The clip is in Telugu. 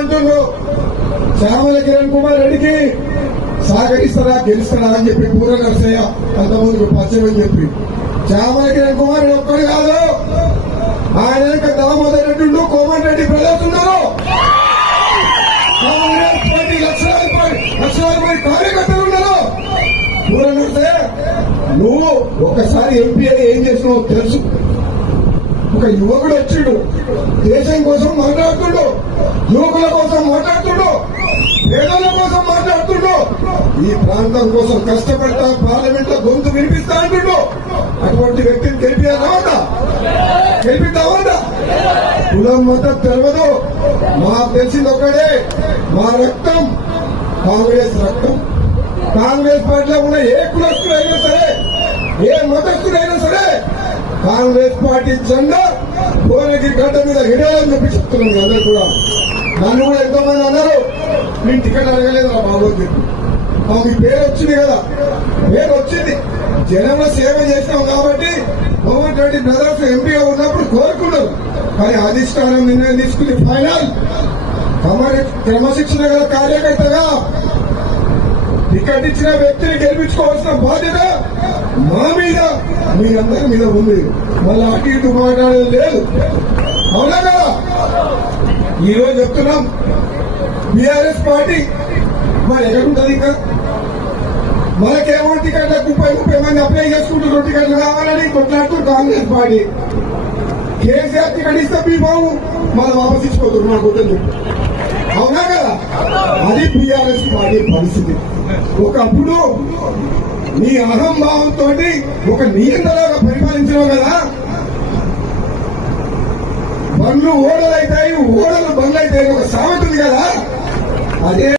అంటున్నారు చామల కిరణ్ కుమార్ రెడ్డికి సహకరిస్తారా గెలుస్తారా అని చెప్పి పూర నరసయ్య అంతమందికి పరిచయం చెప్పి చామల కిరణ్ కుమార్ రెడ్డి ఒక్కడు కాదు, ఆయన దామోదర్ రెడ్డి కోమటిరెడ్డి బ్రదర్స్ ఉన్నారు. కాంగ్రెస్ పార్టీ లక్షలాది మంది కార్యకర్తలు ఉన్నారు. పూర నరసయ్య నువ్వు ఒక్కసారి ఎంపీ అని ఏం చేసినావు తెలుసు. ఒక యువకుడు వచ్చిండు, దేశం కోసం మాట్లాడుతుండు, యువకుల కోసం మాట్లాడుతుండు, పేదల కోసం మాట్లాడుతుండు, ఈ ప్రాంతం కోసం కష్టపడతా పార్లమెంట్ లో గొంతు వినిపిస్తా అంటుండు. అటువంటి వ్యక్తిని గెలిపిద్దామంట. కులం మతం తెలియదు, మాకు తెలిసింది ఒక్కడే, మా రక్తం కాంగ్రెస్ రక్తం. కాంగ్రెస్ పార్టీలో ఉన్న ఏ కులస్తుడైనా సరే, ఏ మతస్థుడైనా సరే కాంగ్రెస్ పార్టీ జెండా భువనగిరి గడ్డ మీద హిడేయాలని చెప్పి చెప్తున్నాం. మీ అందరూ కూడా నన్ను కూడా ఎంతో మంది అన్నారు, నేను టికెట్ అడగలేదు నా బాబు అని చెప్పి. మీ పేరు వచ్చింది కదా, పేరు వచ్చింది, జనంలో సేవ చేసినాం కాబట్టి కోమటిరెడ్డి బ్రదర్స్ ఎంపీగా ఉన్నప్పుడు కోరుకున్నారు. కానీ అధిష్టానం నిర్ణయం తీసుకుని ఫైనల్ క్రమశిక్షణ గల కార్యకర్తగా టికెట్ ఇచ్చిన వ్యక్తిని గెలిపించుకోవాల్సిన బాధ్యత మా మీద, మీ అందరి మీద ఉంది. మళ్ళీ అటు ఇటు మాట్లాడేది లేదు. అవునా కదా? ఈరోజు చెప్తున్నాం, బీఆర్ఎస్ పార్టీ మరి ఎక్కడుంటది? ఇంకా మనకేమో టికెట్లకు 30 మంది అప్లై చేసుకుంటున్నారు, టికెట్లు కావాలని కొట్లాడుతూ కాంగ్రెస్ పార్టీ. కేసీఆర్ టికెట్ ఇస్తే మీ బాబు మనం వాపస్ ఇచ్చిపోతున్నారు నాకు వద్దని. అవునా కదా? అది బీఆర్ఎస్ పార్టీ పరిస్థితి. ఒకప్పుడు నీ అహంభావంతో ఒక నియంత్రణగా పరిపాలించినావు కదా, బండ్లు ఓడలైతాయి, ఓడలు బండ్లు అవుతాయి, ఒక సామెత ఉంది కదా, అదే